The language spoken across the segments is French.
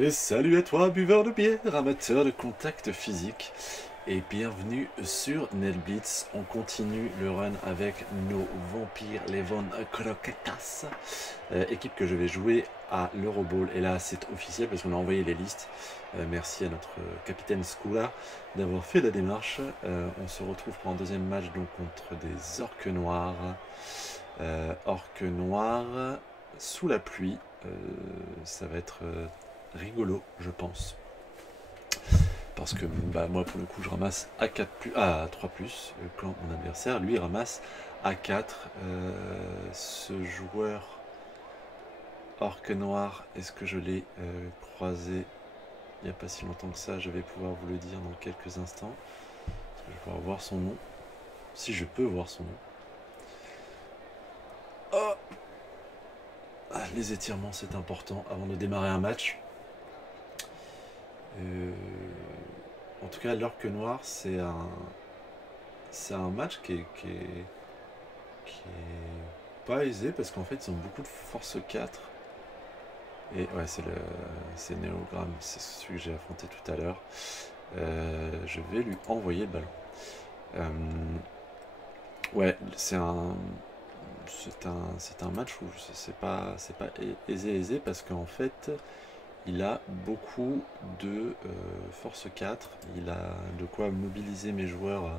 Et salut à toi, buveur de bière, amateur de contact physique, et bienvenue sur Netblitz. On continue le run avec nos vampires, les Von Croquetas, équipe que je vais jouer à l'Eurobowl. Et là, c'est officiel parce qu'on a envoyé les listes. Merci à notre capitaine Skula d'avoir fait la démarche. On se retrouve pour un deuxième match donc contre des orques noirs. Orques noirs sous la pluie. Ça va être rigolo, je pense. Parce que moi, pour le coup, je ramasse A4 A3 plus, quand mon adversaire, lui, ramasse A4. Ce joueur orque noir, est-ce que je l'ai croisé il n'y a pas si longtemps que ça? Je vais pouvoir vous le dire dans quelques instants. Est-ce que je vais pouvoir voir son nom? Si je peux voir son nom. Oh, les étirements, c'est important avant de démarrer un match. En tout cas, l'orque noir, c'est un match qui est pas aisé parce qu'en fait, ils ont beaucoup de force 4. Et ouais, c'est Néogramme, c'est celui que j'ai affronté tout à l'heure. Je vais lui envoyer le ballon. Ouais, c'est un match où c'est pas aisé parce qu'en fait, il a beaucoup de force 4, il a de quoi mobiliser mes joueurs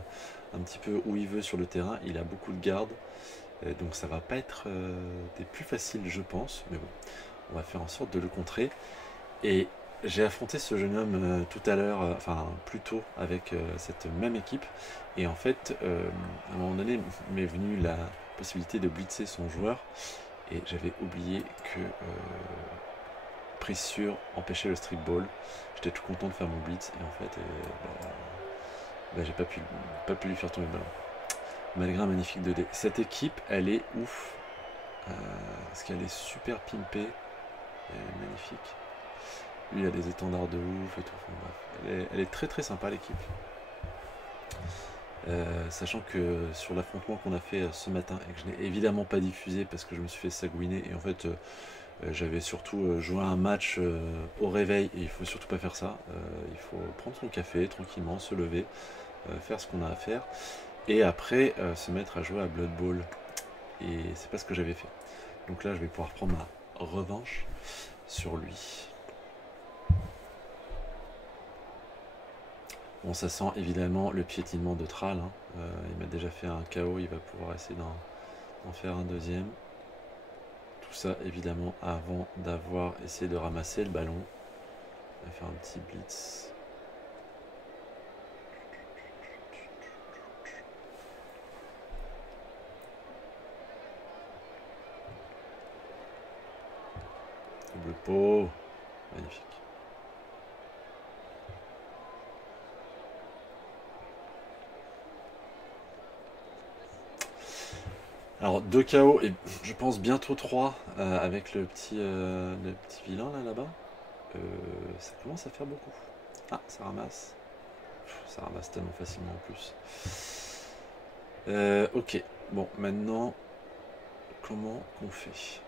un petit peu où il veut sur le terrain, il a beaucoup de gardes, donc ça va pas être des plus faciles je pense, mais bon, on va faire en sorte de le contrer. Et j'ai affronté ce jeune homme tout à l'heure, enfin plus tôt avec cette même équipe, et en fait, à un moment donné m'est venue la possibilité de blitzer son joueur, et j'avais oublié que prise sur empêcher le street ball. J'étais tout content de faire mon blitz et en fait j'ai pas pu lui faire tomber le ballon. Malgré un magnifique 2D. Cette équipe elle est ouf. Parce qu'elle est super pimpée. Elle est magnifique. Lui il a des étendards de ouf et tout. Enfin, bref. Elle est très très sympa l'équipe. Sachant que sur l'affrontement qu'on a fait ce matin et que je n'ai évidemment pas diffusé parce que je me suis fait sagouiner et en fait j'avais surtout joué un match au réveil et il faut surtout pas faire ça. Il faut prendre son café tranquillement, se lever, faire ce qu'on a à faire et après se mettre à jouer à Blood Bowl. Et c'est pas ce que j'avais fait. Donc là je vais pouvoir prendre ma revanche sur lui. Bon, ça sent évidemment le piétinement de Thrall. Hein. Il m'a déjà fait un KO, il va pouvoir essayer d'en faire un deuxième. Tout ça évidemment avant d'avoir essayé de ramasser le ballon. On va faire un petit blitz. Double pot. Magnifique. Alors 2 KO et je pense bientôt 3 avec le petit vilain là-bas. Ça commence à faire beaucoup. Ah, ça ramasse. Ça ramasse tellement facilement en plus. Ok, bon, maintenant, comment qu'on fait?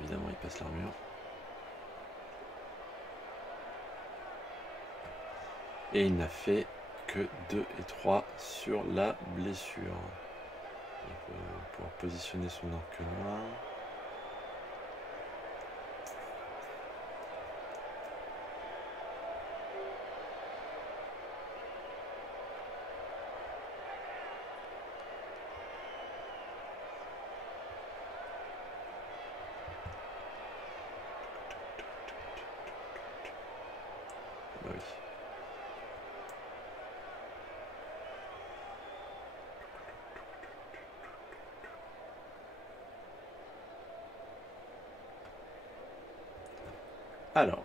Évidemment, il passe l'armure. Et il n'a fait que 2 et 3 sur la blessure. Il va pouvoir positionner son orque noir. Bah oui. Alors,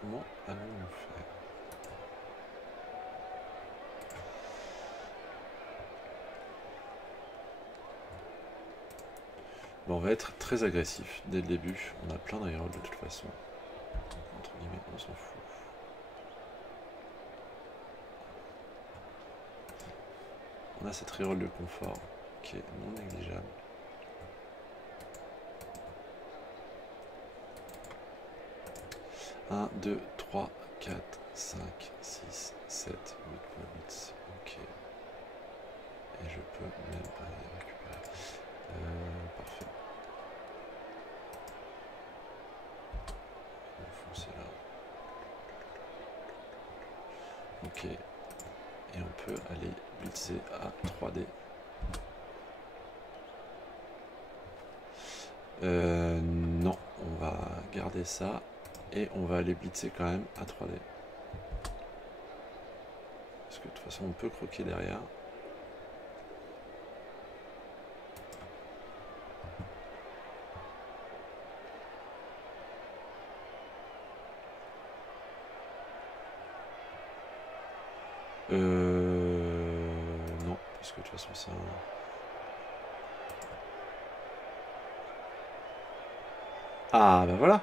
comment allons-nous faire? Bon, on va être très agressif dès le début. On a plein de rerolls de toute façon. Entre guillemets, on s'en fout. On a cette reroll de confort qui est non négligeable. 1, 2, 3, 4, 5, 6, 7, 8 blitz. Ok. Et je peux même aller récupérer. Parfait. On va foncer là. Ok. Et on peut aller blitzer à 3D. Non, on va garder ça. Et on va aller blitzer quand même à 3D. Parce que de toute façon on peut croquer derrière. Non, parce que de toute façon ça... Ah bah voilà.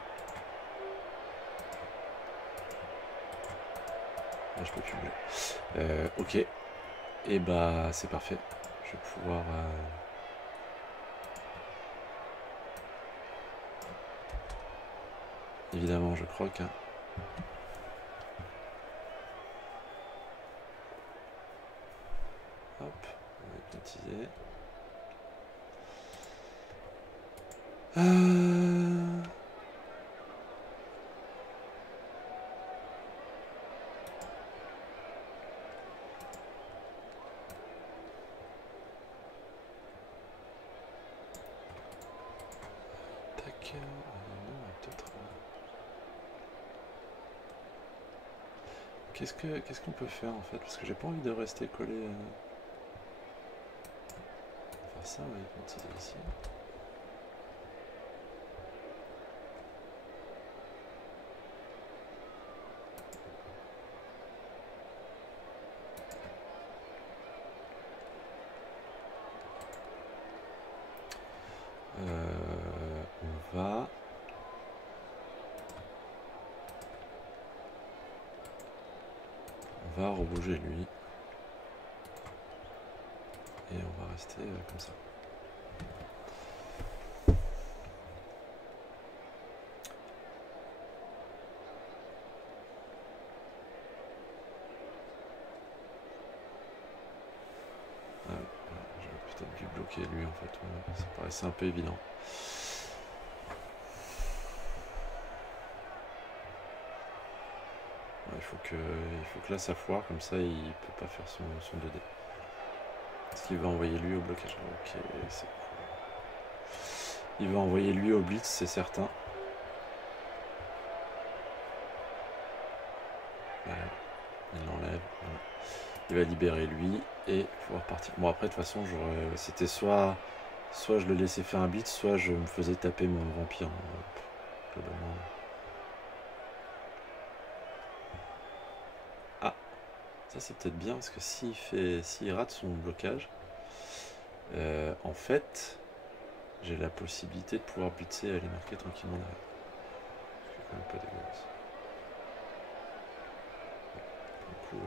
Là, je peux cumuler. Ok. Et bah c'est parfait. Je vais pouvoir... Évidemment je croque. Hein. Hop, on va hypnotiser. Tac. Non, peut-être... Qu'est-ce qu'on peut faire en fait? Parce que j'ai pas envie de rester collé... On va faire ça, on va hypnotiser ici. On va rebouger lui. Et on va rester comme ça. Ah oui, j'aurais peut-être dû bloquer lui en fait. Ça paraissait un peu évident. Il faut que là ça foire, comme ça il peut pas faire son 2D. Est-ce qu'il va envoyer lui au blocage? Ok, c'est cool. Il va envoyer lui au blitz, c'est certain. Voilà. Il l'enlève. Voilà. Il va libérer lui et pouvoir partir. Bon après de toute façon c'était soit je le laissais faire un blitz, soit je me faisais taper mon vampire. Globalement. Ça c'est peut-être bien parce que s'il rate son blocage, en fait, j'ai la possibilité de pouvoir blitzer et aller marquer tranquillement derrière. C'est quand même pas dégueulasse. Du coup,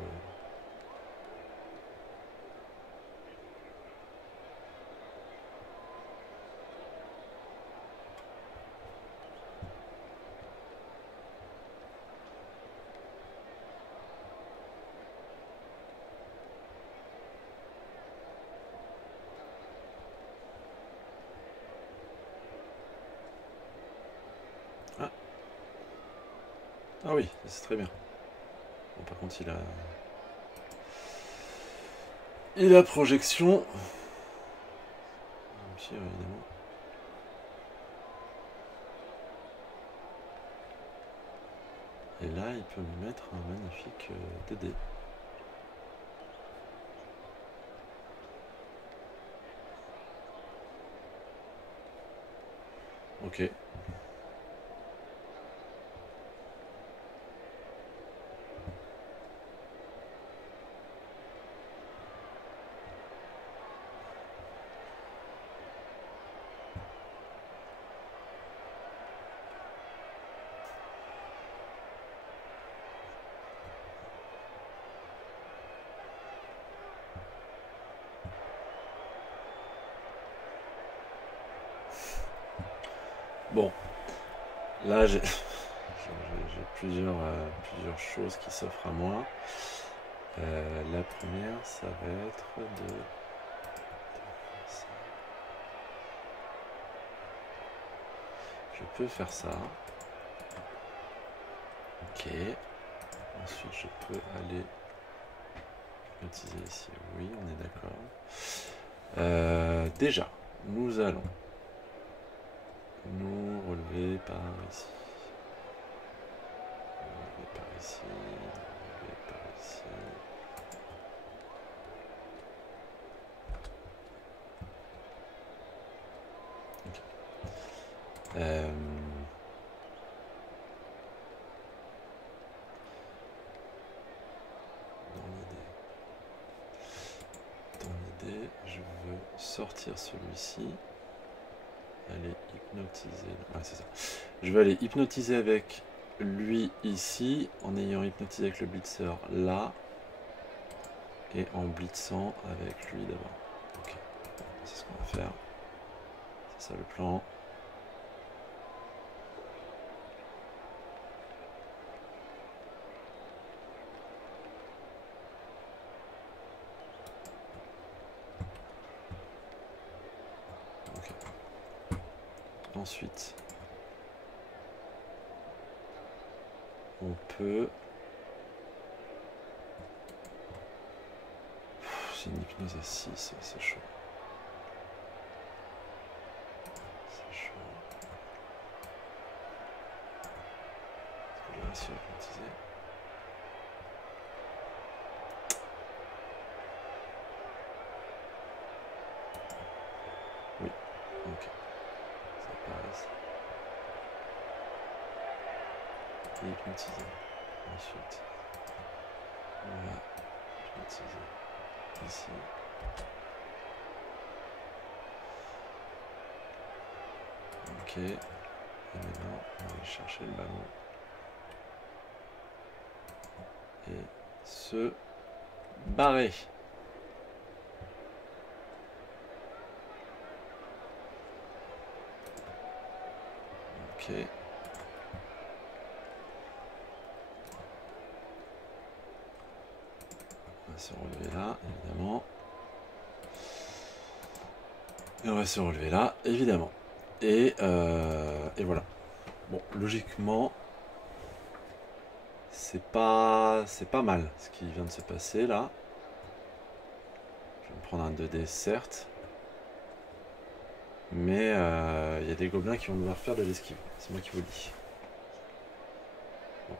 Ah oui, c'est très bien. Bon, par contre, il a projection. Tir, évidemment. Et là, il peut me mettre un magnifique DD. Ok. Bon, là j'ai plusieurs choses qui s'offrent à moi. La première, ça va être de... Je peux faire ça. Ok. Ensuite, je peux aller hypnotiser ici. Oui, on est d'accord. Déjà, nous allons nous relever par ici. Relever par ici. Relever par ici. Ok. Dans l'idée, je veux sortir celui-ci. Aller hypnotiser. Ouais, c'est ça. Je vais aller hypnotiser avec lui ici, en ayant hypnotisé avec le blitzer là, et en blitzant avec lui d'abord. Ok, c'est ce qu'on va faire. C'est ça le plan. Ok. Ensuite, on peut... C'est une hypnose à 6, c'est chaud. C'est chaud. Est-ce que j'ai réussi à hypnotiser? Oui, ok. Ça passe. Et hypnotiser. Ensuite, on va hypnotiser ici. Ok. Et maintenant, on va aller chercher le ballon. Et se barrer. Ok. On va se relever là, évidemment. Et on va se relever là, évidemment. Et voilà. Bon, logiquement, c'est pas mal ce qui vient de se passer là. Je vais me prendre un 2D certes. Mais il y a des gobelins qui vont devoir faire de l'esquive. C'est moi qui vous le dis. Bon.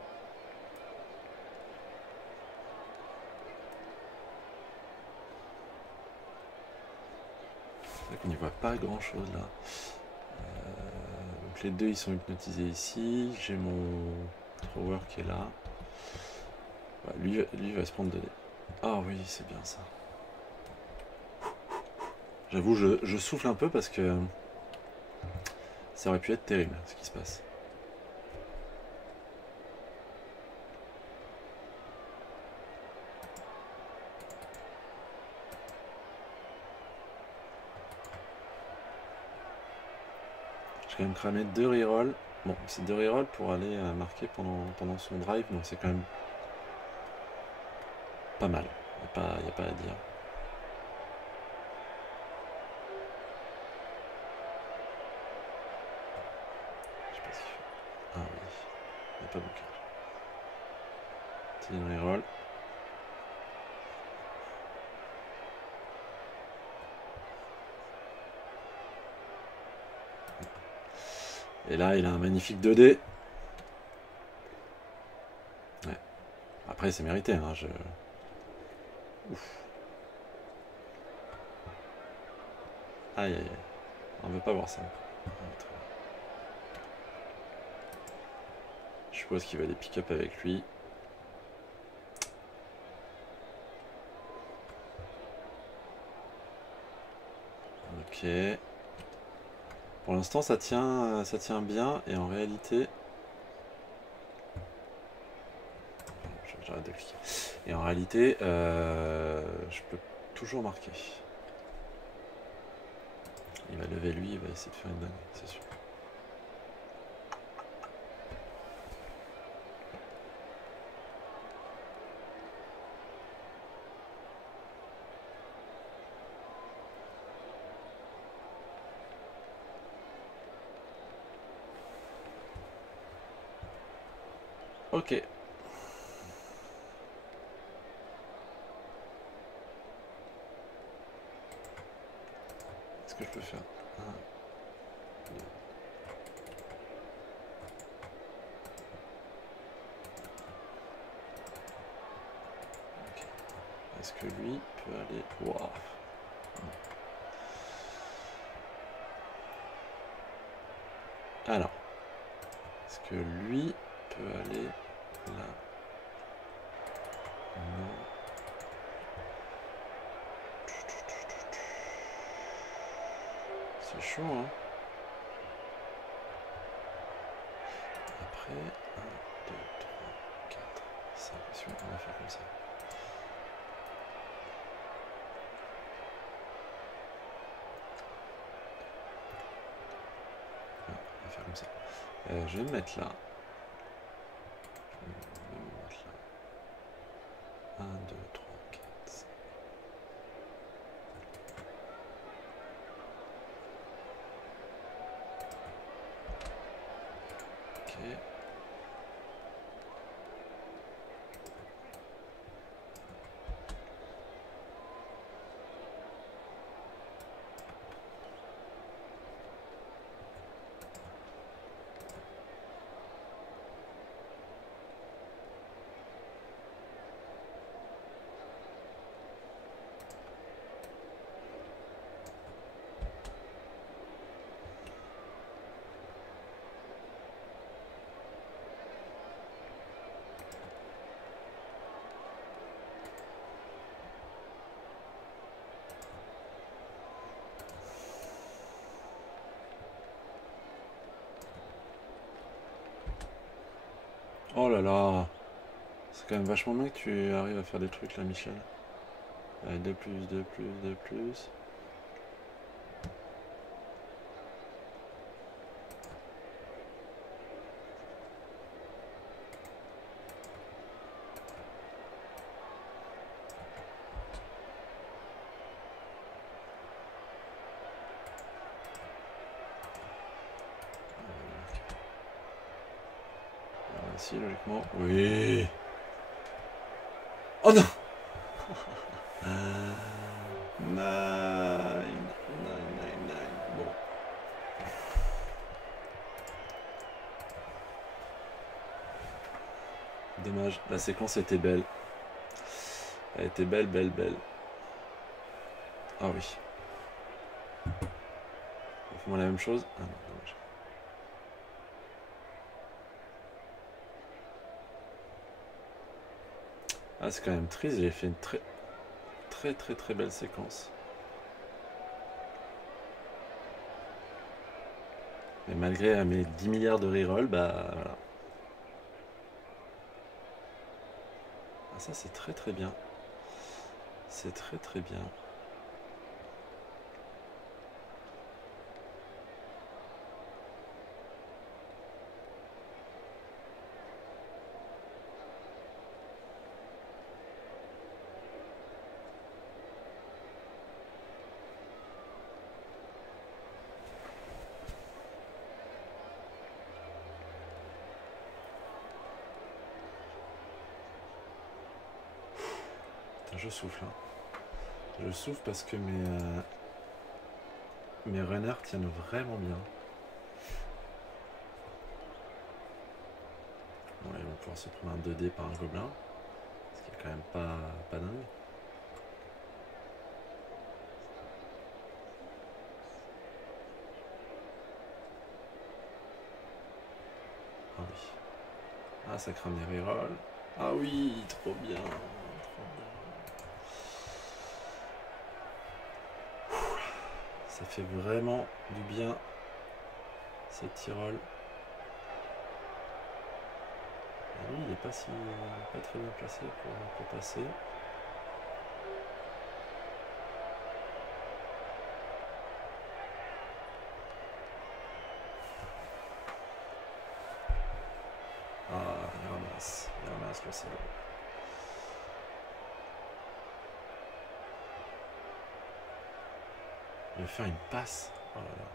C'est vrai qu'on n'y voit pas grand chose là. Donc les deux ils sont hypnotisés ici. J'ai mon thrower qui est là. Ouais, lui va se prendre 2D. Ah oui, c'est bien ça. J'avoue, je souffle un peu parce que ça aurait pu être terrible ce qui se passe. J'ai quand même cramé 2 rerolls. Bon, c'est 2 rerolls pour aller marquer pendant son drive, donc c'est quand même pas mal. Il n'y a pas à dire. Je sais pas ce qu'il fait. Ah oui, il n'y a pas blocage. C'est une reroll. Et là, il a un magnifique 2D. Ouais. Après, c'est mérité. Hein, Ouf. Aïe, aïe, aïe. On veut pas voir ça. Je suppose qu'il va aller pick-up avec lui. Ok. Pour l'instant, ça tient bien. Et en réalité... J'arrête de cliquer. Et en réalité, je peux toujours marquer. Il va lever lui, il va essayer de faire une dingue, c'est sûr. Ok. Est-ce que je peux faire un, deux. Ok. Est-ce que lui peut aller... Waouh. Alors. Est-ce que lui peut aller là? Non. C'est chaud, hein. Après, 1, 2, 3, 4, 5. On va faire comme ça. Ouais, on va faire comme ça. Je vais me mettre là. Je vais me mettre là. 1, 2, 3, 4, 5. Ok. Oh là là. C'est quand même vachement bien que tu arrives à faire des trucs là, Michel. Allez, 2 plus, 2 plus, 2 plus. Si, logiquement. Oui. Oh non. Nine. Bon. Dommage, la séquence était belle. Elle était belle, belle, belle. Ah oui. Fais-moi la même chose. Ah non, dommage. Ah, c'est quand même triste, j'ai fait une très belle séquence. Mais malgré mes 10 milliards de reroll, bah voilà. Ah, ça c'est très bien. C'est très bien. Putain, je souffle. Hein. Je souffle parce que mes runners tiennent vraiment bien. Bon, ils vont pouvoir se prendre un 2D par un gobelin. Ce qui est quand même pas dingue. Ah oui. Ah, ça crame les rerolls. Ah oui, trop bien. Ça fait vraiment du bien, cette Tyrol. Et lui, il n'est pas très bien placé pour passer. Ah, il ramasse le salaud. Il va faire une passe. Oh là là.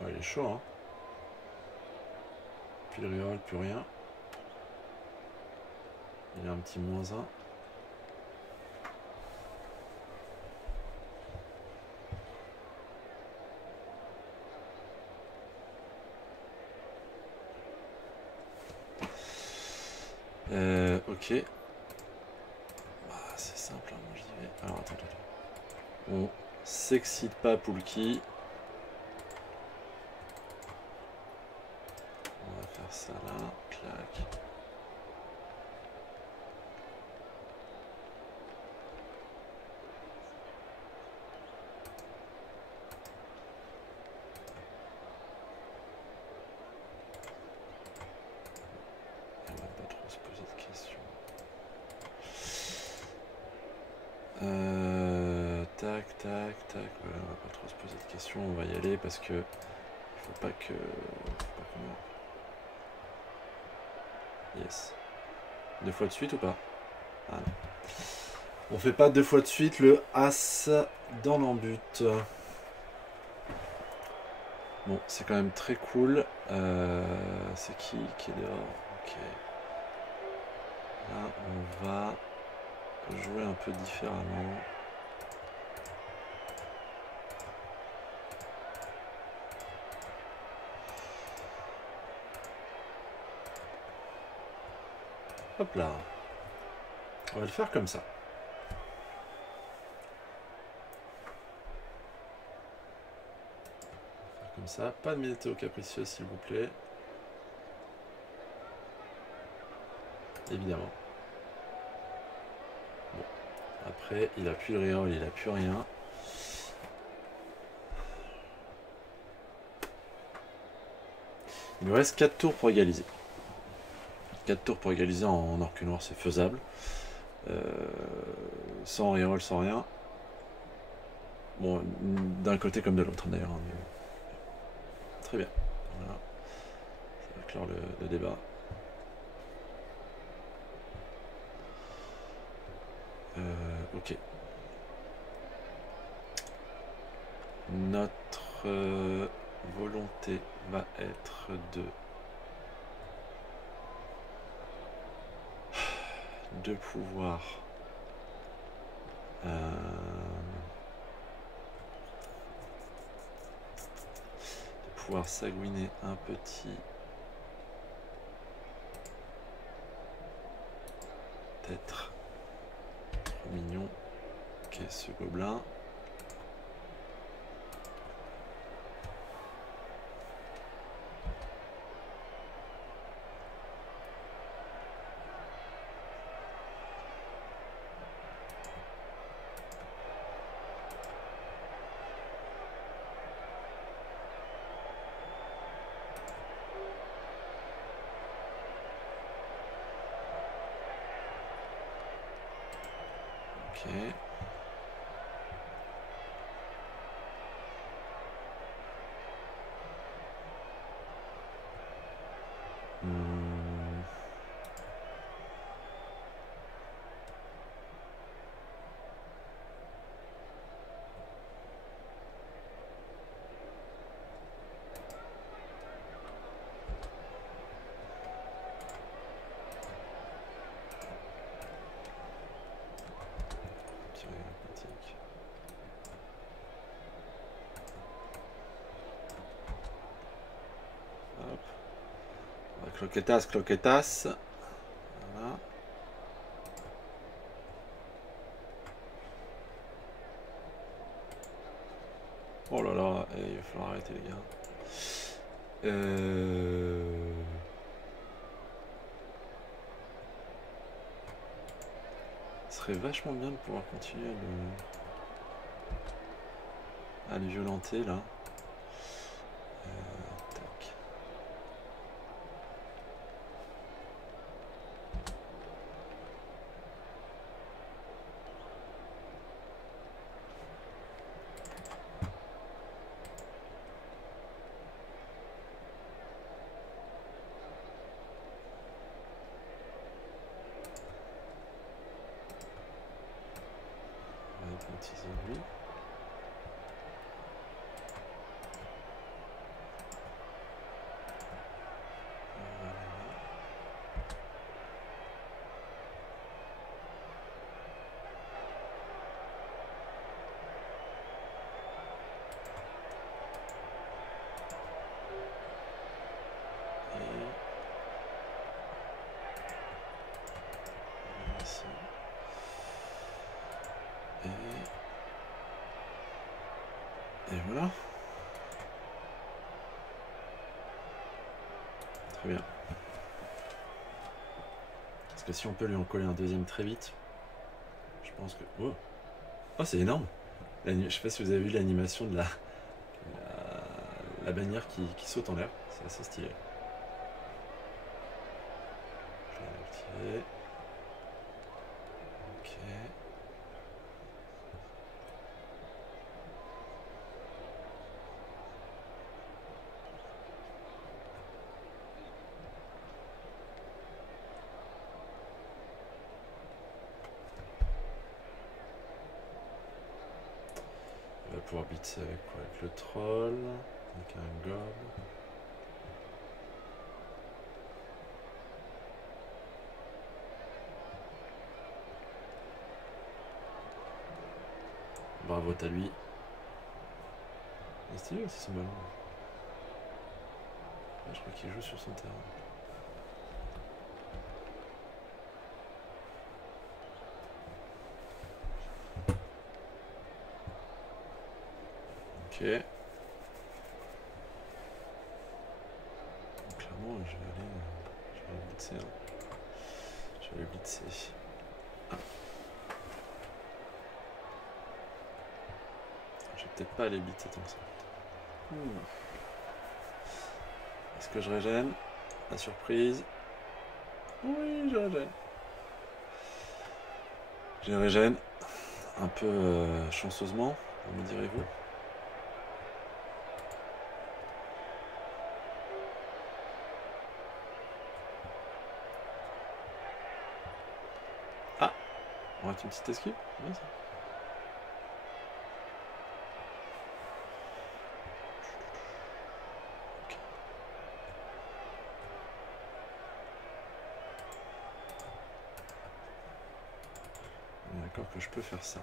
Ouais, il est chaud, hein. Puis le reroll, plus rien. Il a un petit -1. Ok. Ah, c'est simple, hein, moi j'y vais. Alors attends. On s'excite pas, Poulki. On va faire ça là. Clac. On va pas trop se poser de questions. Tac. Ouais, on va pas trop se poser de questions. On va y aller parce que il faut pas que. Yes. 2 fois de suite ou pas? Ah non. On fait pas 2 fois de suite le As dans l'embut. Bon, c'est quand même très cool. C'est qui est dehors? Ok. Là, on va jouer un peu différemment. Hop là. On va le faire comme ça. Comme ça. Pas de météo capricieuse, s'il vous plaît. Évidemment. Bon. Après, il a plus le reroll, il a plus rien. Il nous reste 4 tours pour égaliser. 4 tours pour égaliser en orque noir, c'est faisable. Sans reroll, sans rien. Bon, d'un côté comme de l'autre d'ailleurs. Très bien. Voilà. Ça va clore le débat. Ok. Notre volonté va être de pouvoir sagouiner un petit être trop mignon qu'est ce gobelin. Ok. Cloquetas. Voilà. Oh là là, il va falloir arrêter les gars. Ce serait vachement bien de pouvoir continuer à les violenter là. Tac. On va hypnotiser lui. Et voilà. Très bien. Parce que si on peut lui en coller un deuxième très vite, je pense que... Oh, oh c'est énorme. Je sais pas si vous avez vu l'animation de la bannière qui saute en l'air. C'est assez stylé. Je vais l'activer. Ok. On va pouvoir blitzer avec quoi? Avec le troll, avec un gob. Bravo à lui. C'est stylé aussi son ballon. Je crois qu'il joue sur son terrain. Ok. Donc, clairement, je vais aller blitzer. Je vais aller blitzer. Ah. Je vais peut-être pas aller blitzer tant que ça. Est-ce que je régène? La surprise. Oui, je régène. Je régène. Un peu chanceusement, me direz-vous. Ah, on va faire une petite esquive. Ouais, ça. Okay. D'accord que je peux faire ça.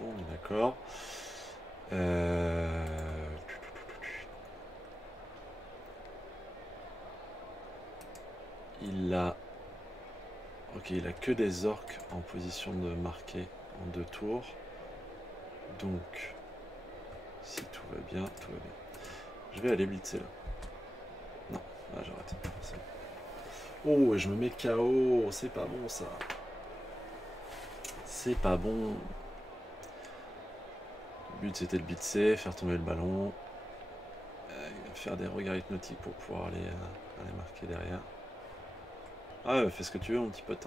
On est d'accord. Il a... Ok, il a que des orques en position de marquer en 2 tours. Donc, si tout va bien, tout va bien. Je vais aller blitzer là. Non, là j'arrête. Oh, et je me mets KO. C'est pas bon ça. C'est pas bon. Le but c'était de blitzer, faire tomber le ballon, faire des regards hypnotiques pour pouvoir aller marquer derrière. Ah ouais, fais ce que tu veux mon petit pote.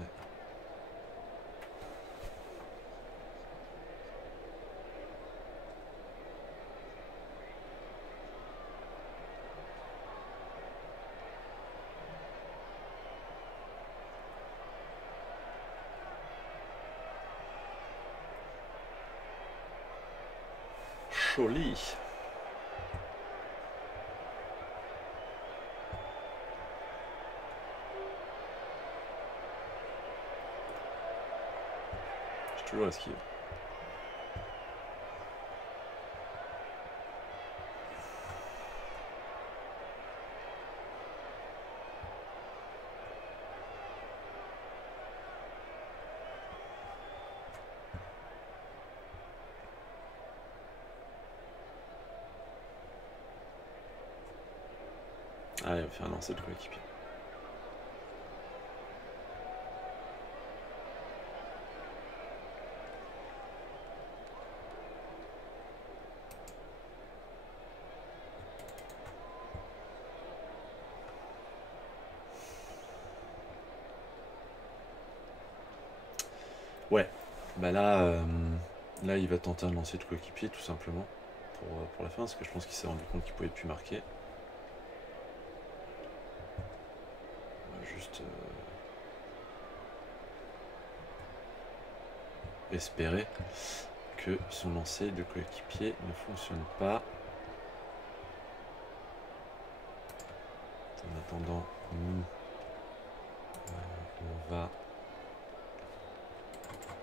Ouais. Joli. J'ai toujours esquive. Allez, on va faire un lancer de coéquipier. Ouais, bah là, là il va tenter un lancer de coéquipier tout simplement pour la fin, parce que je pense qu'il s'est rendu compte qu'il pouvait plus marquer. On va juste espérer que son lancer de coéquipier ne fonctionne pas. En attendant, nous On va...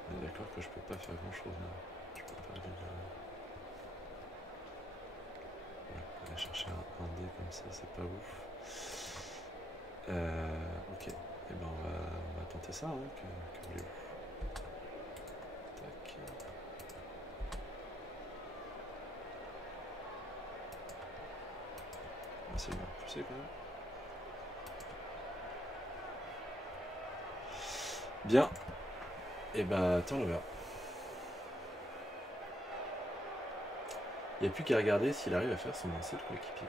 On est d'accord que je peux pas faire grand chose là. Je peux pas aller, ouais, aller chercher un dé comme ça, c'est pas ouf. Ok, et ben on va tenter ça, hein. Que voulez-vous? Tac. Ah, c'est bien poussé quand même. Bien. Et bah turnover. Il n'y a plus qu'à regarder s'il arrive à faire son lancer de coéquipier.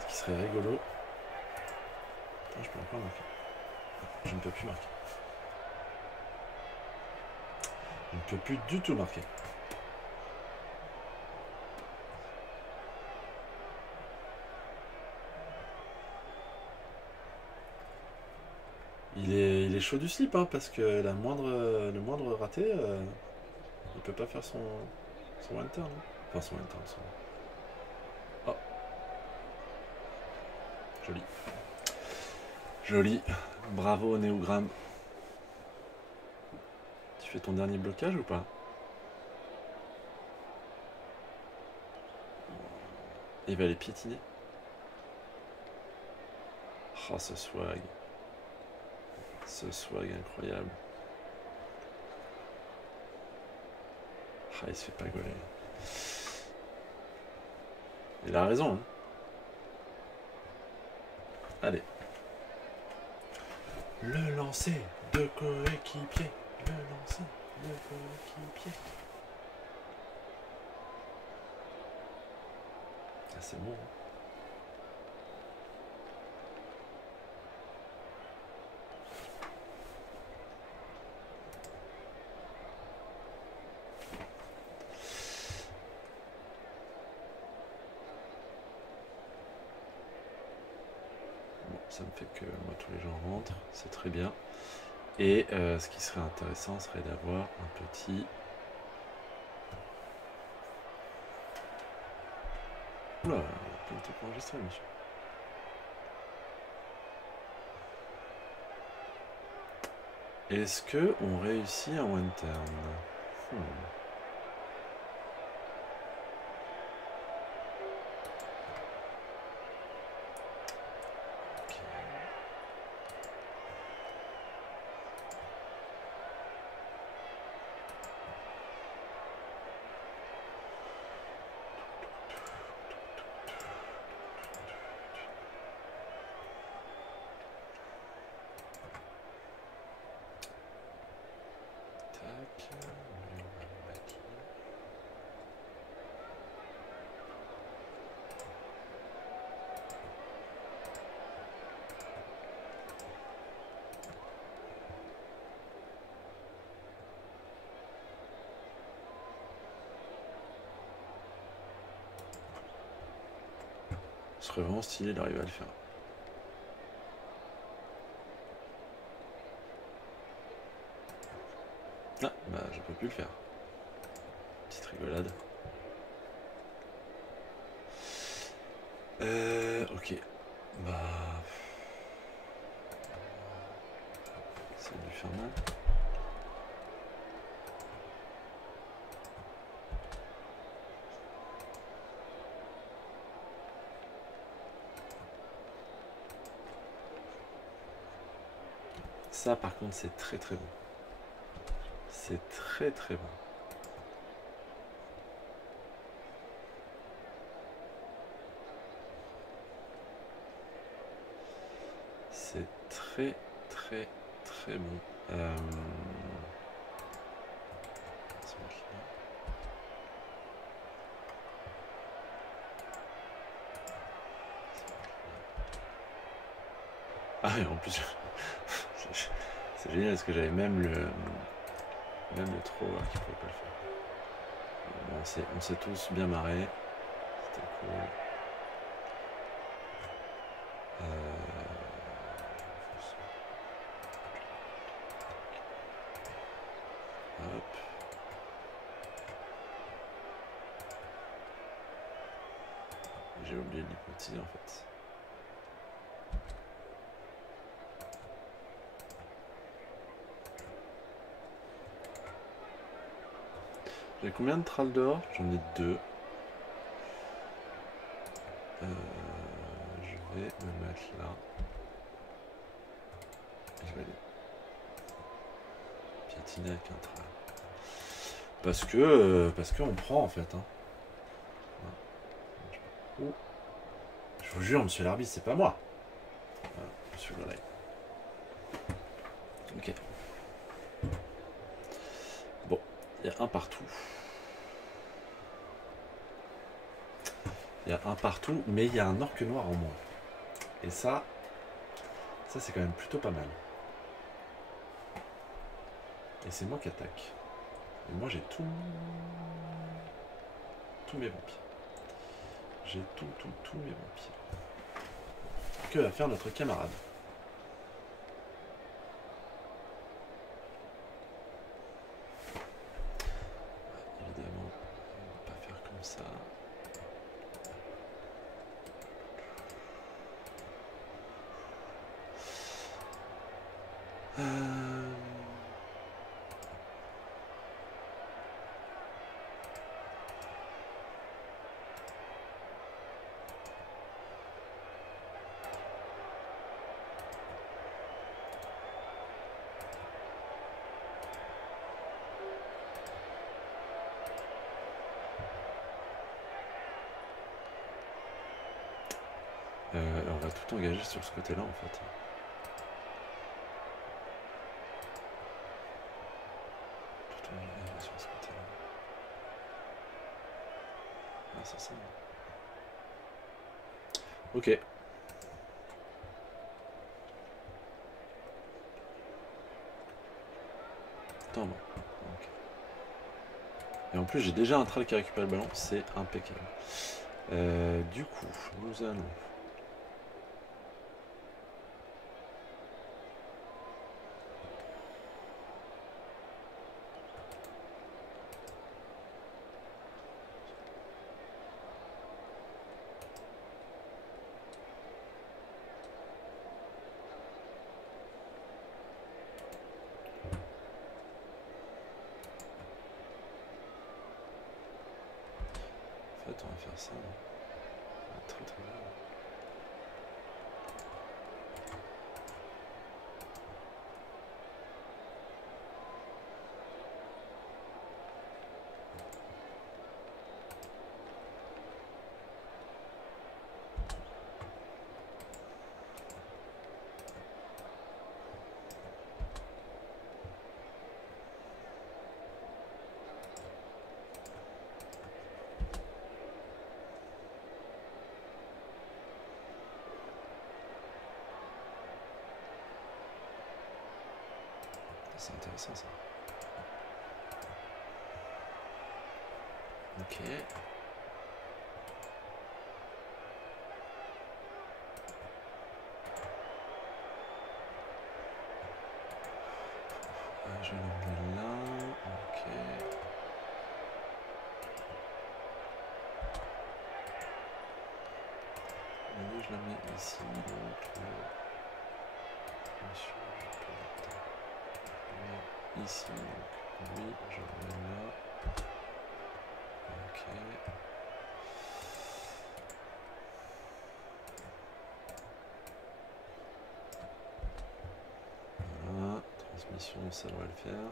Ce qui serait rigolo. Attends, je peux encore marquer. Je ne peux plus marquer. Je ne peux plus du tout marquer. Il est chaud du slip, hein, parce que le moindre raté, il peut pas faire son one turn. Hein. Enfin, son one turn. Oh. Joli. Joli. Bravo, Néogramme. Tu fais ton dernier blocage ou pas? Il va les piétiner. Oh, ce swag. Ce swag incroyable. Ah, il se fait pas gauler. Il a raison. Hein. Allez. Le lancer de coéquipier. Le lancer de coéquipier. Ah, c'est bon. Hein. Ça me fait que moi tous les gens rentrent, c'est très bien. Et ce qui serait intéressant serait d'avoir un petit... Oula, il y a plein de trucs enregistrés, monsieur. Est-ce que on réussit un one turn? Ce serait vraiment stylé d'arriver à le faire. Ah, bah je peux plus le faire. Petite rigolade. Ok. Bah... Ça a dû faire mal. Ça par contre c'est très très bon. C'est très très bon. C'est très très très bon. Ah et en plus c'est génial parce que j'avais même le throw qui pouvait pas le faire. Bon, on s'est tous bien marrés. C'était cool. Hop. J'ai oublié de l'hypnotiser en fait. J'ai combien de tralles dehors? J'en ai 2. Je vais me mettre là. Je vais aller piétiner avec un trall. Parce que on prend en fait. Hein. Oh. Je vous jure, monsieur l'arbitre, c'est pas moi. Voilà, monsieur Golay. Ok. Bon, il y a un partout. Il y a un partout, mais il y a un orque noir en moins. Et ça c'est quand même plutôt pas mal. Et c'est moi qui attaque. Et moi j'ai tous mes vampires. J'ai tous mes vampires. Que va faire notre camarade? Évidemment, on va pas faire comme ça. On va tout engager sur ce côté-là en fait. Tout engager sur ce côté-là. Ah, c'est ça. Ok. Attends, bon. Okay. Et en plus, j'ai déjà un trall qui récupère le ballon, c'est impeccable. Du coup, nous allons... En fait, on va faire ça. Très très bien. C'est intéressant ça. Ok. Je vais l'enlever là. Ok. Et je la mets ici. Donc ici, donc lui, je le mets là. Ok. Voilà, transmission, ça doit le faire.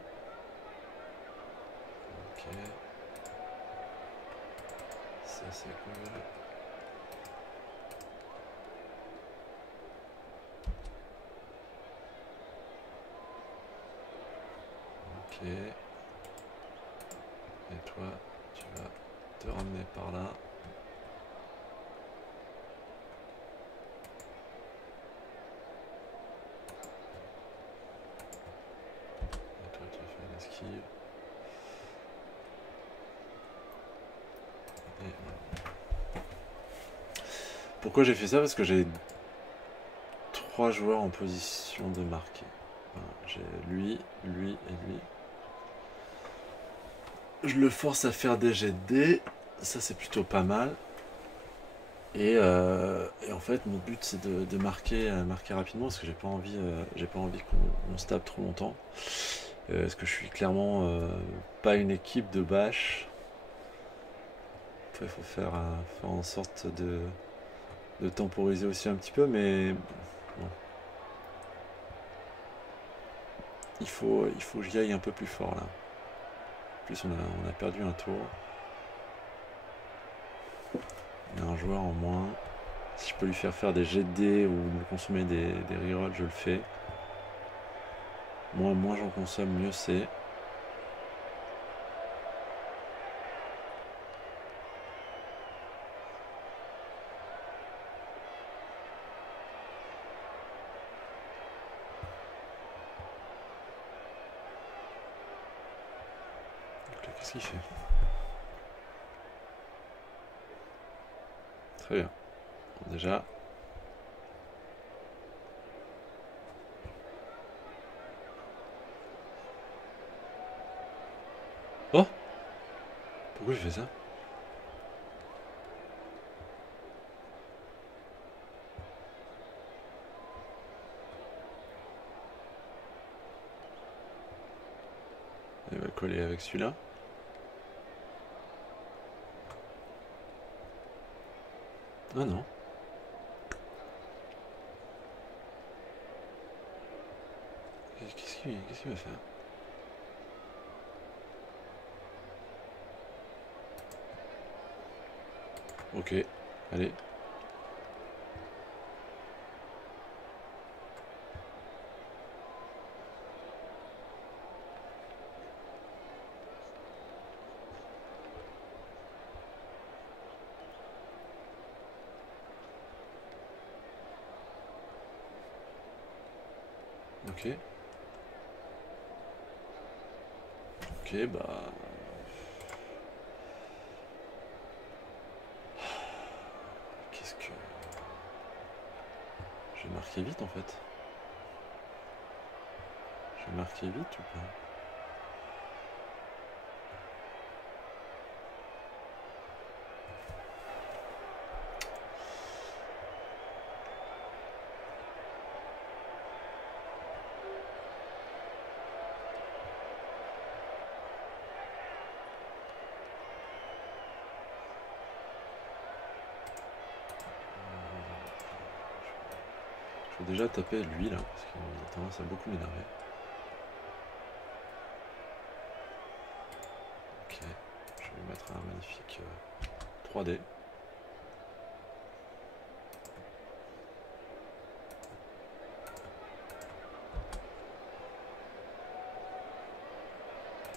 Ok. Ça c'est cool. Ok. Et toi, tu vas te ramener par là. Et toi, tu fais l'esquive. Et voilà. Pourquoi j'ai fait ça? Parce que j'ai 3 joueurs en position de marquer. Voilà, j'ai lui, lui et lui. Je le force à faire des jets de dés. Ça, c'est plutôt pas mal. Et en fait, mon but c'est de marquer rapidement parce que j'ai pas envie qu'on se tape trop longtemps. Parce que je suis clairement pas une équipe de bâche. Après, il faut faire en sorte de temporiser aussi un petit peu, mais bon, il faut que j'y aille un peu plus fort là. En plus, on a perdu un tour. On a un joueur en moins. Si je peux lui faire des jets de dés ou me consommer des rerolls, je le fais. Moins j'en consomme, mieux c'est. Qu'est-ce qu'il fait? Très bien. Bon, déjà. Oh! Pourquoi je fais ça? Il va coller avec celui-là. Ah non. Qu'est-ce qu'il va faire? Ok, allez. Ok. Ok, bah... Qu'est-ce que... Je vais marquer vite en fait. Je vais marquer vite ou pas? Je vais déjà taper lui là, parce qu'il a tendance à beaucoup m'énerver. Ok, je vais lui mettre un magnifique 3D.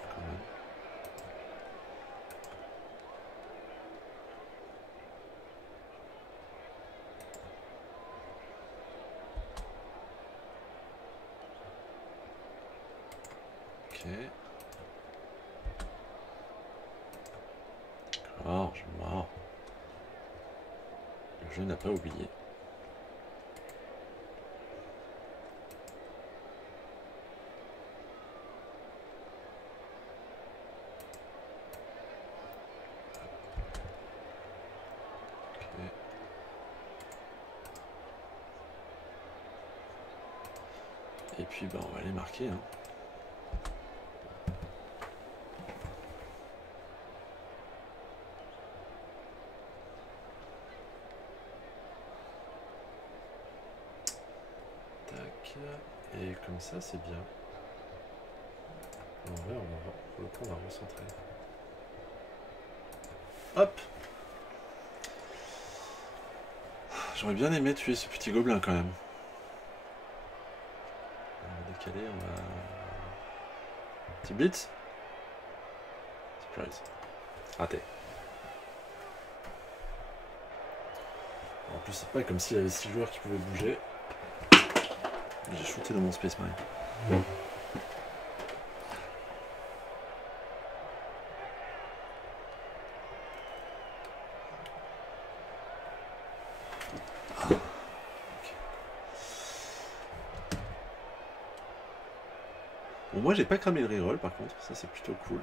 Quand même. Ok. Oh, je suis mort. Le jeu n'a pas oublié. Ok. Et puis bah, on va les marquer. Hein. Tac. Et comme ça, c'est bien. En vrai, pour le coup, on va recentrer. Hop! J'aurais bien aimé tuer ce petit gobelin quand même. On va décaler, on va... Petit blitz. Surprise. Raté. En plus, c'est pas comme s'il y avait 6 joueurs qui pouvaient bouger. J'ai shooté dans mon Space Marine. Bon, moi j'ai pas cramé le reroll par contre, ça c'est plutôt cool.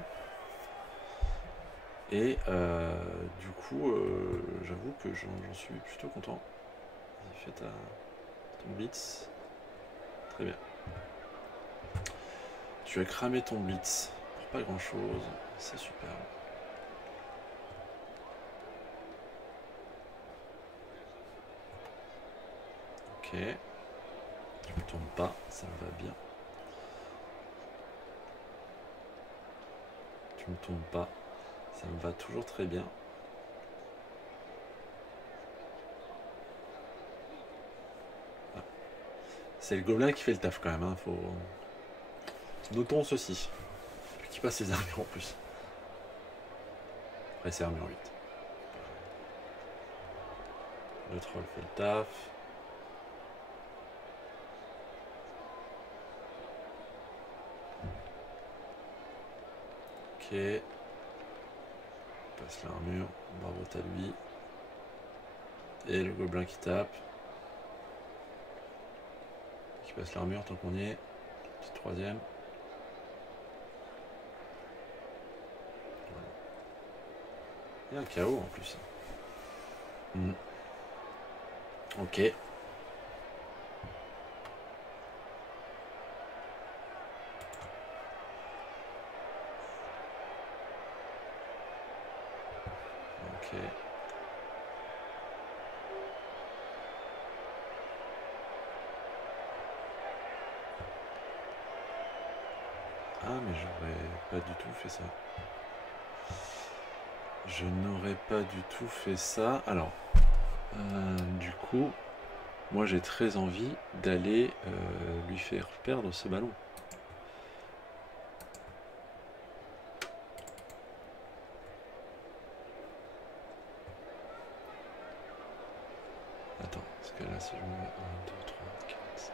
Et du coup, j'avoue que j'en suis plutôt content. Vas-y, fais ton blitz. Très bien. Tu as cramé ton blitz pour pas grand chose. C'est super. Ok. Tu me tombes pas, ça me va bien. Tu me tombes pas, ça me va toujours très bien. Ah. C'est le gobelin qui fait le taf quand même, hein. Faut... Notons ceci. Qui passe ses armures en plus. Après c'est armure 8. Le troll fait le taf. Ok. Passe l'armure. Bravo à lui. Et le gobelin qui tape. Qui passe l'armure tant qu'on y est. Petit troisième. Il y a un KO en plus. Ok. Ok. Ah mais j'aurais pas du tout fait ça. Je n'aurais pas du tout fait ça. Alors, du coup, moi j'ai très envie d'aller lui faire perdre ce ballon. Attends, parce que là si je me mets 1, 2, 3, 4, 5.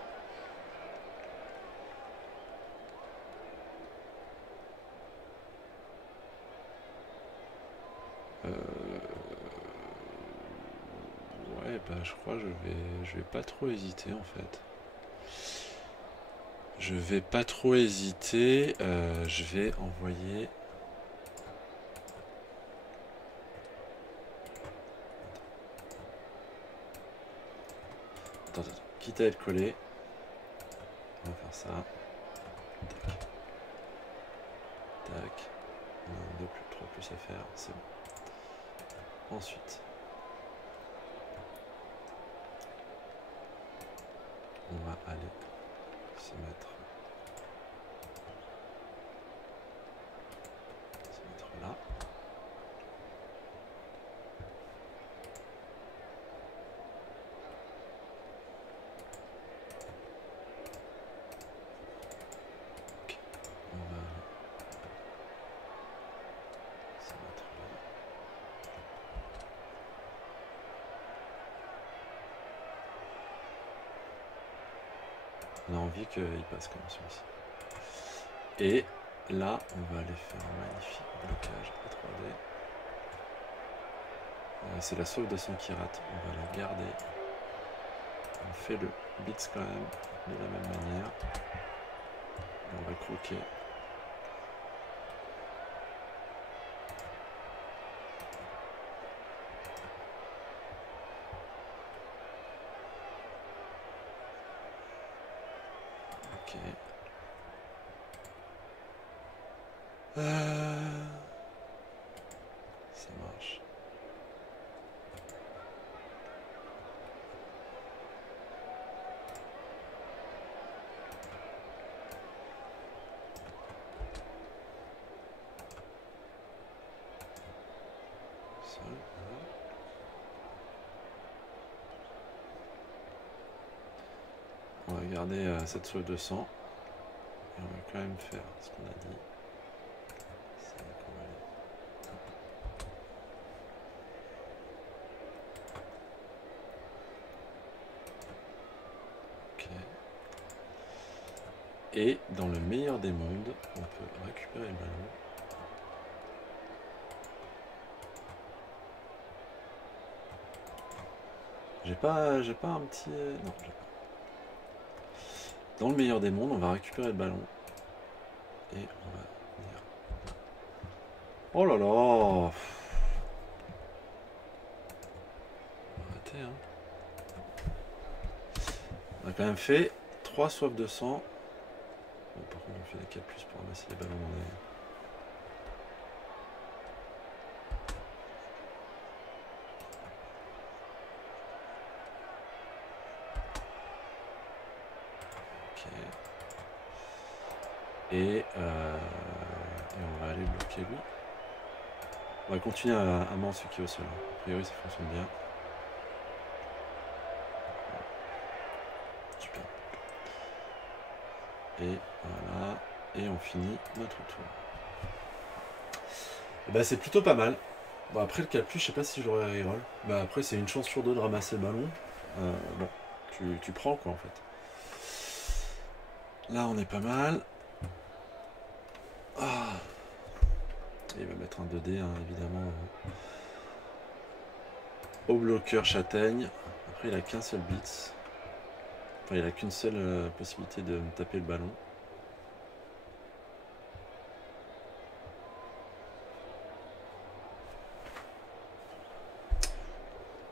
Ouais, bah je crois que je vais pas trop hésiter en fait. Je vais pas trop hésiter. Je vais envoyer. Attends. Quitte à être collé. On va faire ça. Tac. Tac. 1, 2 plus, 3 plus à faire. C'est bon. Ensuite. On va aller se mettre là. Okay. On va se mettre là. On a envie qu'il passe comme celui-ci. Et là, on va aller faire un magnifique blocage à 3D. C'est la sauve de son qui rate. On va la garder. On fait le blitz quand même de la même manière. Et on va croquer. Ok. Ça marche. On va garder cette sauve de sang. Et on va quand même faire ce qu'on a dit. C'est qu'on va aller. Ok. Et dans le meilleur des mondes, on peut récupérer le ballon. J'ai pas un petit... Non, j'ai pas. Dans le meilleur des mondes, on va récupérer le ballon. Et on va venir. Oh là là. Arrêtez, hein. On a quand même fait 3 soifs de sang. Bon, par contre, on fait des 4 plus pour ramasser les ballons dans les... Et on va aller bloquer lui. On va continuer à mordre ce qui est au sol. A priori, ça fonctionne bien. Super. Et voilà. Et on finit notre tour. Et bah, c'est plutôt pas mal. Bon, après le 4+, je sais pas si je l'aurais reroll. Bah, après, c'est une chance sur deux de ramasser le ballon. Bon, tu prends quoi en fait. Là, on est pas mal. Ah. Il va mettre un 2D, hein, évidemment. Au bloqueur châtaigne. Après, il a qu'un seul blitz. Enfin, il a qu'une seule possibilité de me taper le ballon.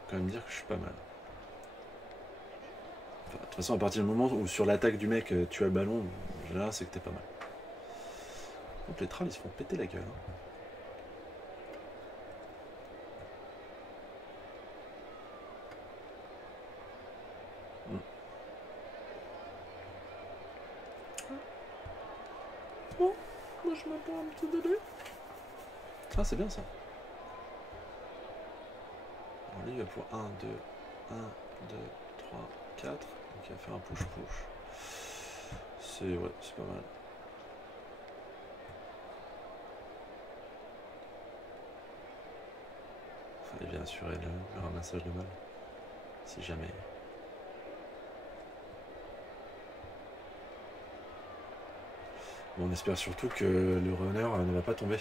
Quand même dire que je suis pas mal. Enfin, de toute façon, à partir du moment où sur l'attaque du mec, tu as le ballon, en général, c'est que t'es pas mal. Donc les trolls, ils se font péter la gueule. Hein. Bon, moi je m'attends un petit bébé. Ah, c'est bien ça. Alors lui, il va pouvoir 1, 2, 1, 2, 3, 4. Donc il va faire un push-push. C'est pas mal. Fallait bien assurer le ramassage de balles. Si jamais. Bon, on espère surtout que le runner ne va pas tomber.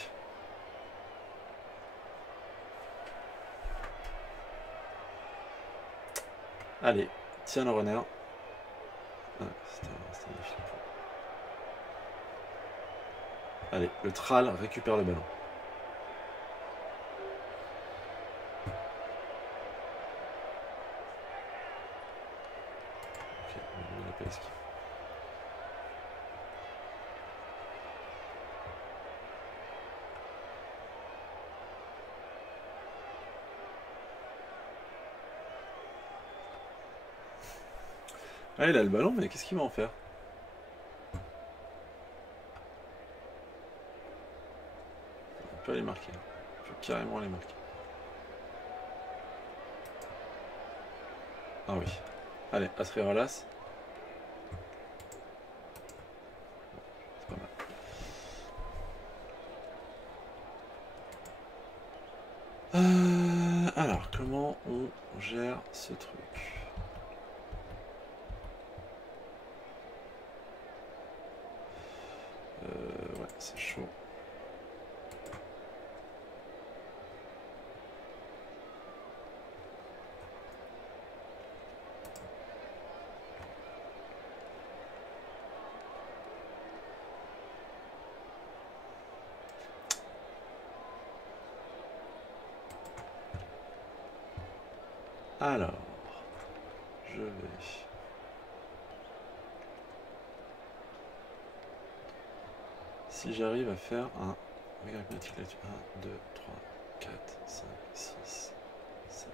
Allez, tiens le runner. Ah, c'était un défi. Allez, le Tral récupère le ballon. Ok, il n'a pas esquivé. Ah, il a le ballon, mais qu'est-ce qu'il va en faire? On peut aller marquer. On peut carrément aller marquer. Ah oui. Allez, Asri Relas. C'est pas mal. Alors, comment on gère ce truc? Ouais, c'est chaud. Alors, je vais... Si j'arrive à faire un... Regarde là-dessus. 1, 2, 3, 4, 5, 6, 7.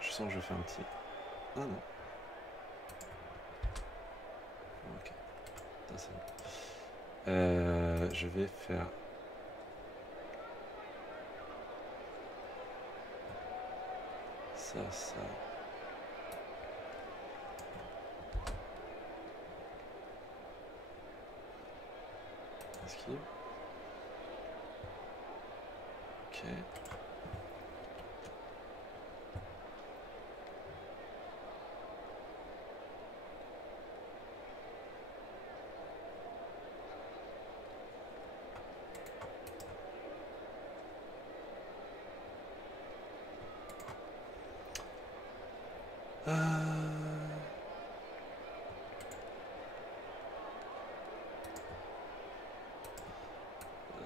Je sens que je fais un petit... Ah non. Ok. Ça, c'est bon. Je vais faire ça. Esquive. Ok.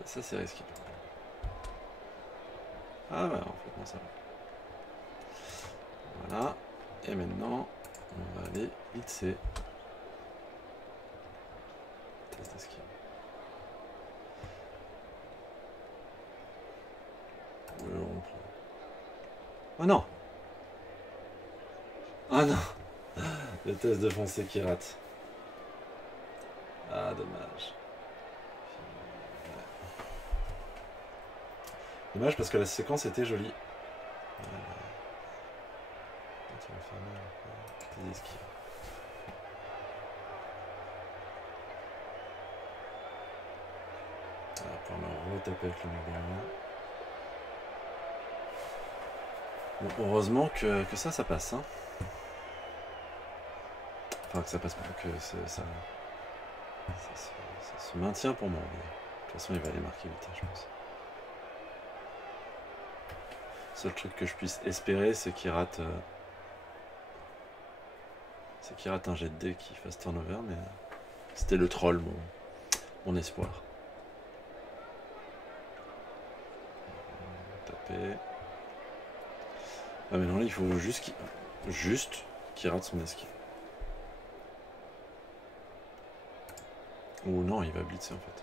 Ça c'est risqué. Ah bah en fait non ça va. Voilà. Et maintenant, on va aller blitzer. Test d'esquive. On prend. Oh non! Ah non! Le test de foncé qui rate. Ah dommage. Dommage parce que la séquence était jolie. Des esquives. On va pouvoir me retaper avec le mec derrière. Bon, heureusement que ça passe. Hein. Enfin, que ça passe pas, que ça se maintient pour moi. Mais de toute façon, il va aller marquer vite, je pense. Le seul truc que je puisse espérer, c'est qu'il rate... un jet de dés qui fasse turnover, mais c'était le troll, mon espoir. Taper. Ah mais non, là, il faut juste qu'il rate son esquive. Ou non, il va blitzer en fait.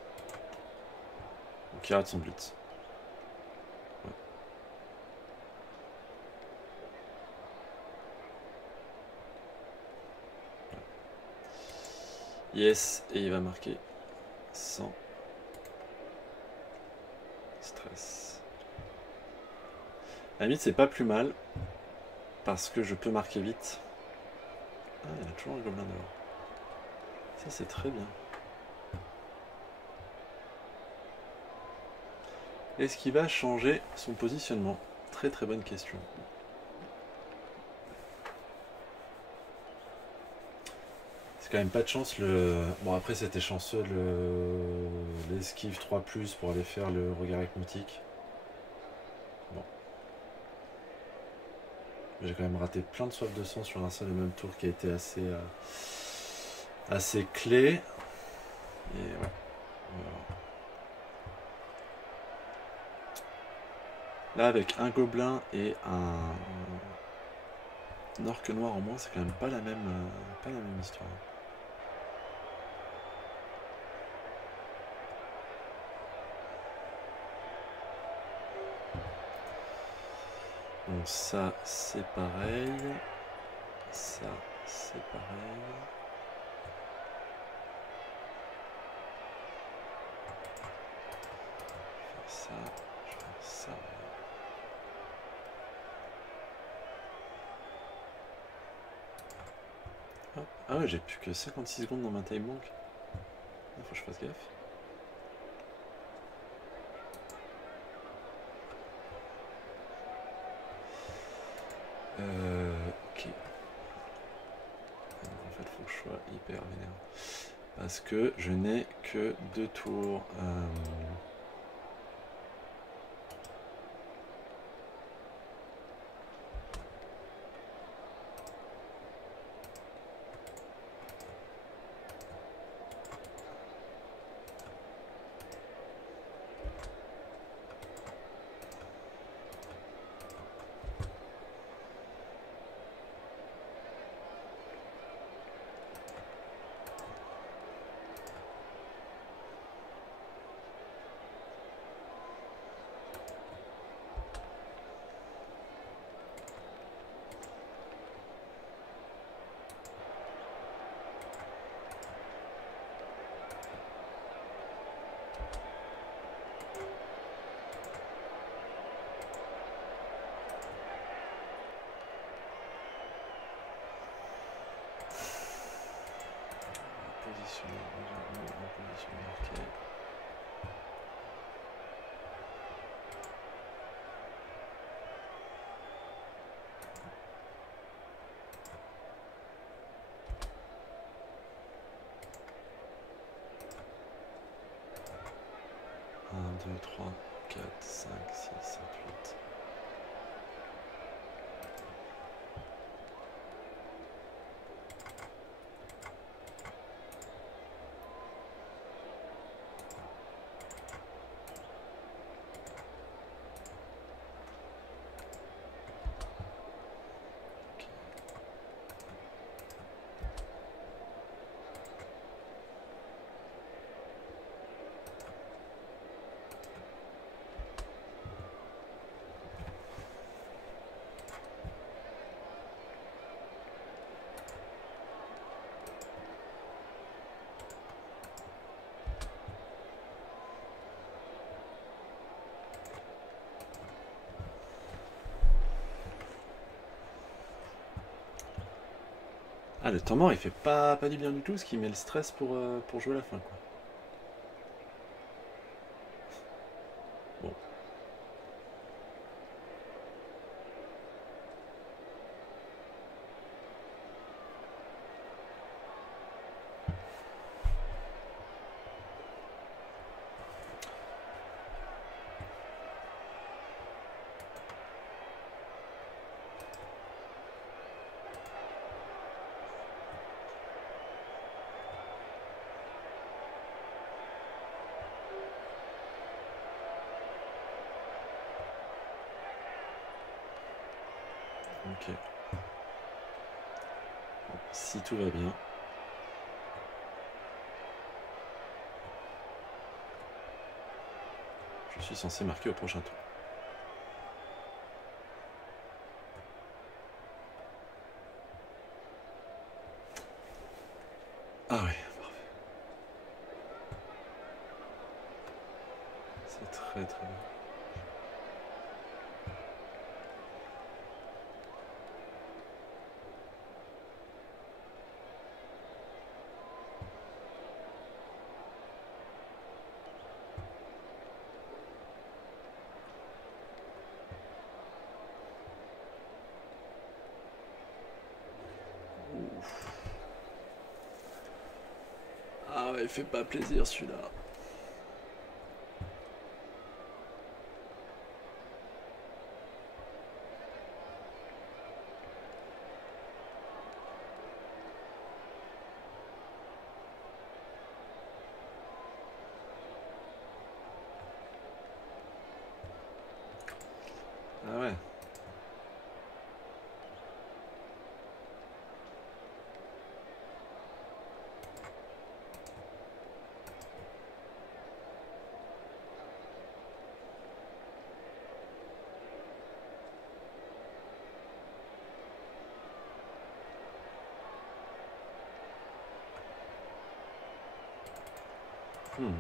Ou qu'il rate son blitz. Ouais. Yes, et il va marquer 100. Stress. À la limite, c'est pas plus mal. Parce que je peux marquer vite. Ah, il y a toujours un gobelin dehors. Ça, c'est très bien. Est-ce qu'il va changer son positionnement? Très très bonne question. C'est quand même pas de chance le... Bon après c'était chanceux l'esquive 3+, pour aller faire le regard hypnotique. Bon. J'ai quand même raté plein de soifs de sang sur un seul et même tour qui a été assez clé. Et ouais. Là avec un gobelin et un orque noir en moins, c'est quand même pas la même histoire. Donc ça c'est pareil. Ça c'est pareil. Je vais faire ça. Hop. Ah ouais, j'ai plus que 56 secondes dans ma time bank. Il faut que je fasse gaffe. Ok. Donc en fait, il faut que je sois hyper vénère. Parce que je n'ai que 2 tours. positionné, en position marquée. Un, 2, 3, 4, 5, 6, 7, 8. Ah, le temps mort il fait pas du bien du tout, ce qui met le stress pour jouer à la fin, quoi. Bon. Ok. Bon, si tout va bien. Je suis censé marquer au prochain tour. Ah ouais, parfait. C'est très très bien. Ouf. Ah ouais, il fait pas plaisir celui-là. Ah ouais. Hmm.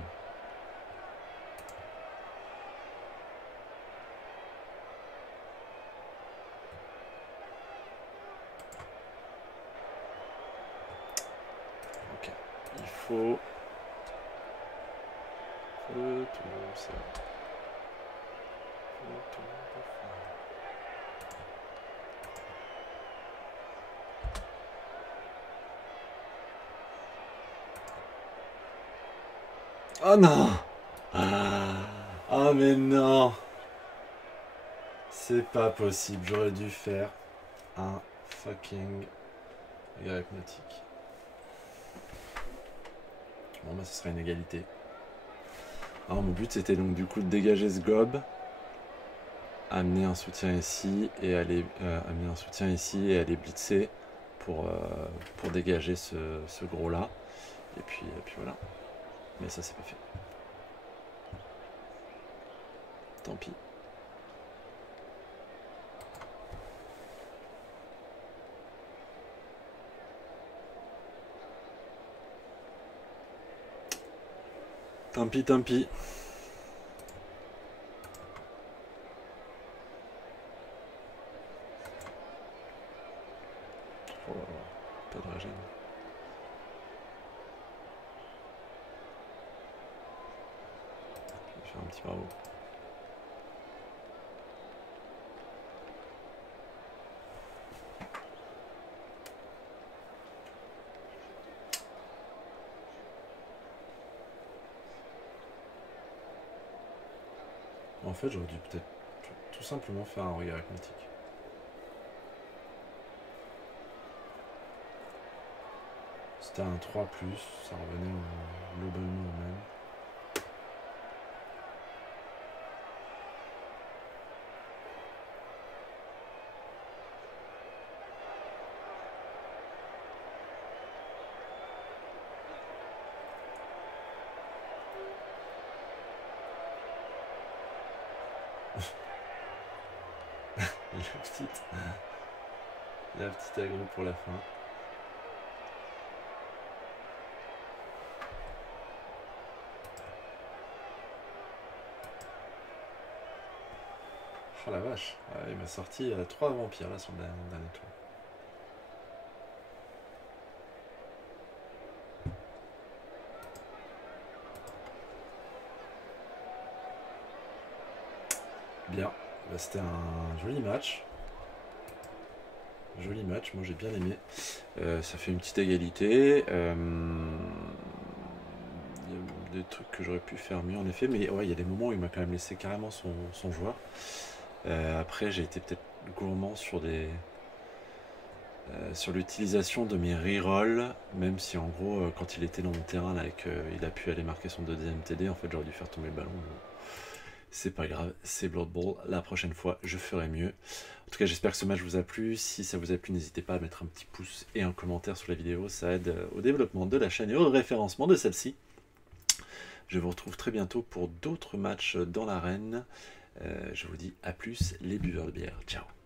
Ok. Il faut le tour, ça. Le tour de fin. Oh non! Ah mais non! C'est pas possible, j'aurais dû faire un fucking Y nautique. Bon bah ce sera une égalité. Alors mon but c'était donc du coup de dégager ce gob, amener un soutien ici et aller amener un soutien ici et aller blitzer pour dégager ce gros là. Et puis voilà. Mais ça c'est pas fait. Tant pis. Tant pis, tant pis. Oh là là, pas de régène. faire un petit bravo. En fait, j'aurais dû peut-être tout simplement faire un regard quantique. C'était un 3+, ça revenait globalement au même. La petite aggro pour la fin. Oh la vache, il m'a sorti 3 vampires là sur le dernier tour. Bien, bah, c'était un joli match. Joli match, moi j'ai bien aimé. Ça fait une petite égalité. Il y a des trucs que j'aurais pu faire mieux en effet, mais ouais, il y a des moments où il m'a quand même laissé carrément son joueur. Après, j'ai été peut-être gourmand sur sur l'utilisation de mes rerolls, même si en gros, quand il était dans mon terrain, là, il a pu aller marquer son deuxième TD, en fait, j'aurais dû faire tomber le ballon. C'est pas grave, c'est Blood Bowl. La prochaine fois, je ferai mieux. En tout cas, j'espère que ce match vous a plu. Si ça vous a plu, n'hésitez pas à mettre un petit pouce et un commentaire sous la vidéo. Ça aide au développement de la chaîne et au référencement de celle-ci. Je vous retrouve très bientôt pour d'autres matchs dans l'arène. Je vous dis à plus, les buveurs de bière. Ciao.